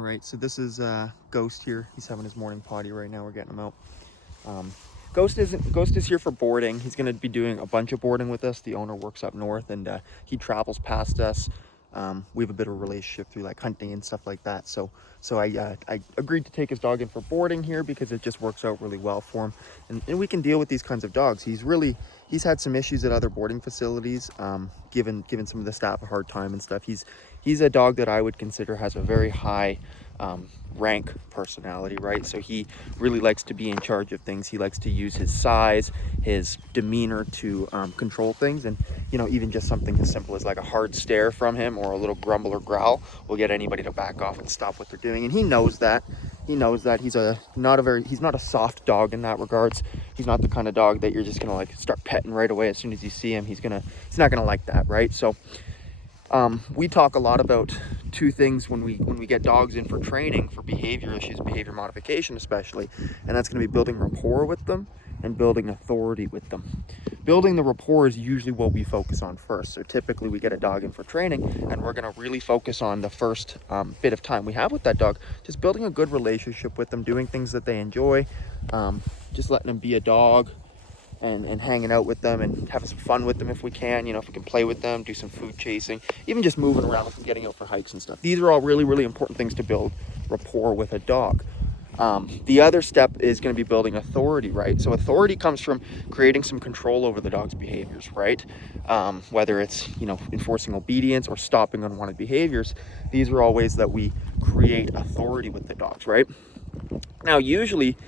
All right, so this is Ghost here. He's having his morning potty right now. We're getting him out. Ghost is here for boarding. He's going to be doing a bunch of boarding with us. The owner works up north, and he travels past us. We have a bit of a relationship through like hunting and stuff like that. So I agreed to take his dog in for boarding here because it just works out really well for him, and we can deal with these kinds of dogs. He's had some issues at other boarding facilities, given some of the staff a hard time and stuff. He's a dog that I would consider has a very high rank personality, right? So he really likes to be in charge of things. He likes to use his size, his demeanor to control things. And, you know, even just something as simple as like a hard stare from him or a little grumble or growl will get anybody to back off and stop what they're doing. And he knows that. He knows that. He's not a soft dog in that regards. He's not the kind of dog that you're just gonna like start petting right away as soon as you see him. He's not gonna like that, right? So we talk a lot about two things when we get dogs in for training for behavior issues, behavior modification especially, and that's going to be building rapport with them and building authority with them. Building the rapport is usually what we focus on first. So typically we get a dog in for training and we're going to really focus on the first bit of time we have with that dog, just building a good relationship with them, doing things that they enjoy, just letting them be a dog. And hanging out with them and having some fun with them if we can, you know, if we can play with them, do some food chasing, even just moving around with them, getting out for hikes and stuff. These are all really, really important things to build rapport with a dog. The other step is going to be building authority, right? So authority comes from creating some control over the dog's behaviors, right? Whether it's, you know, enforcing obedience or stopping unwanted behaviors. These are all ways that we create authority with the dogs, right? Now, usually,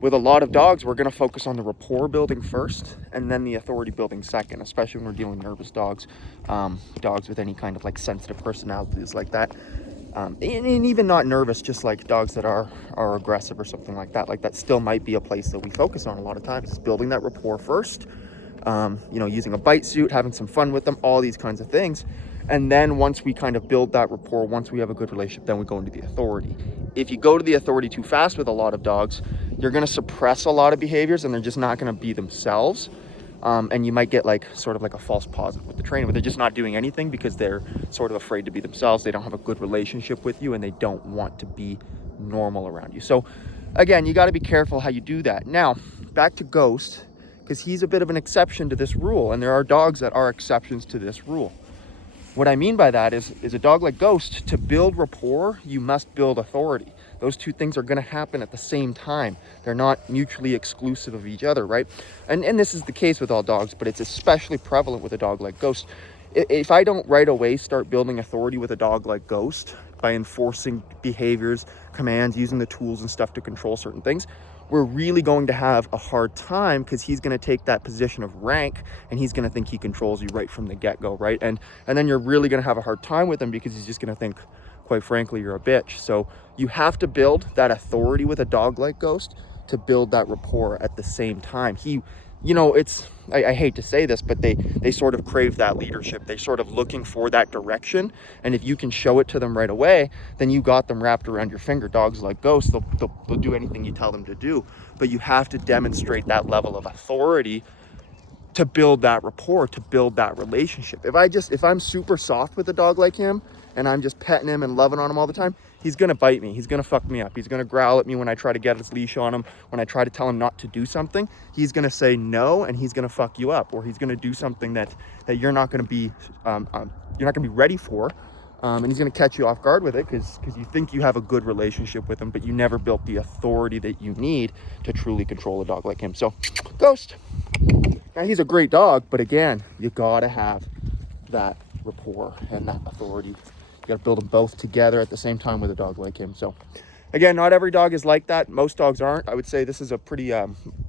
with a lot of dogs, we're going to focus on the rapport building first and then the authority building second, especially when we're dealing with nervous dogs, dogs with any kind of like sensitive personalities like that. And even not nervous, just like dogs that are aggressive or something like that still might be a place that we focus on a lot of times. Is building that rapport first, you know, using a bite suit, having some fun with them, all these kinds of things. And then once we kind of build that rapport, once we have a good relationship, then we go into the authority. If you go to the authority too fast with a lot of dogs, you're going to suppress a lot of behaviors and they're just not going to be themselves. And you might get like sort of like a false positive with the trainer where they're just not doing anything because they're sort of afraid to be themselves. They don't have a good relationship with you and they don't want to be normal around you. So again, you got to be careful how you do that. Now, back to Ghost, because he's a bit of an exception to this rule. And there are dogs that are exceptions to this rule. What I mean by that is a dog like Ghost, to build rapport, you must build authority. Those two things are going to happen at the same time. They're not mutually exclusive of each other, right? And this is the case with all dogs, but it's especially prevalent with a dog like Ghost. If I don't right away start building authority with a dog like Ghost by enforcing behaviors, commands, using the tools and stuff to control certain things, we're really going to have a hard time because he's going to take that position of rank and he's going to think he controls you right from the get-go, right? And then you're really going to have a hard time with him because he's just going to think, quite frankly, you're a bitch. So you have to build that authority with a dog like Ghost to build that rapport at the same time. You know, I hate to say this, but they sort of crave that leadership. They're sort of looking for that direction. And if you can show it to them right away, then you got them wrapped around your finger. Dogs like Ghost, they'll do anything you tell them to do. But you have to demonstrate that level of authority to build that rapport, to build that relationship. If I'm super soft with a dog like him and I'm just petting him and loving on him all the time, he's going to bite me. He's going to fuck me up. He's going to growl at me when I try to get his leash on him. When I try to tell him not to do something, he's going to say no and he's going to fuck you up, or he's going to do something that you're not going to be ready for. And he's going to catch you off guard with it because you think you have a good relationship with him, but you never built the authority that you need to truly control a dog like him. So, Ghost. Now, he's a great dog, but again, you got to have that rapport and that authority. You got to build them both together at the same time with a dog like him. So, again, not every dog is like that. Most dogs aren't. I would say this is a pretty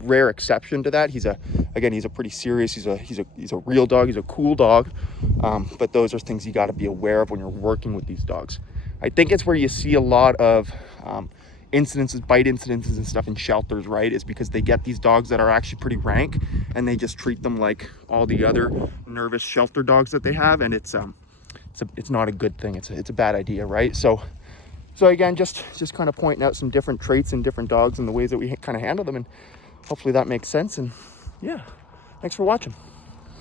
rare exception to that. He's a pretty serious. He's a real dog. He's a cool dog. But those are things you got to be aware of when you're working with these dogs. I think it's where you see a lot of bite incidences and stuff in shelters, right? Is because they get these dogs that are actually pretty rank and they just treat them like all the other nervous shelter dogs that they have, and it's not a good thing. It's a bad idea, right? So again, just kind of pointing out some different traits in different dogs and the ways that we kind of handle them, and hopefully that makes sense. And yeah, thanks for watching.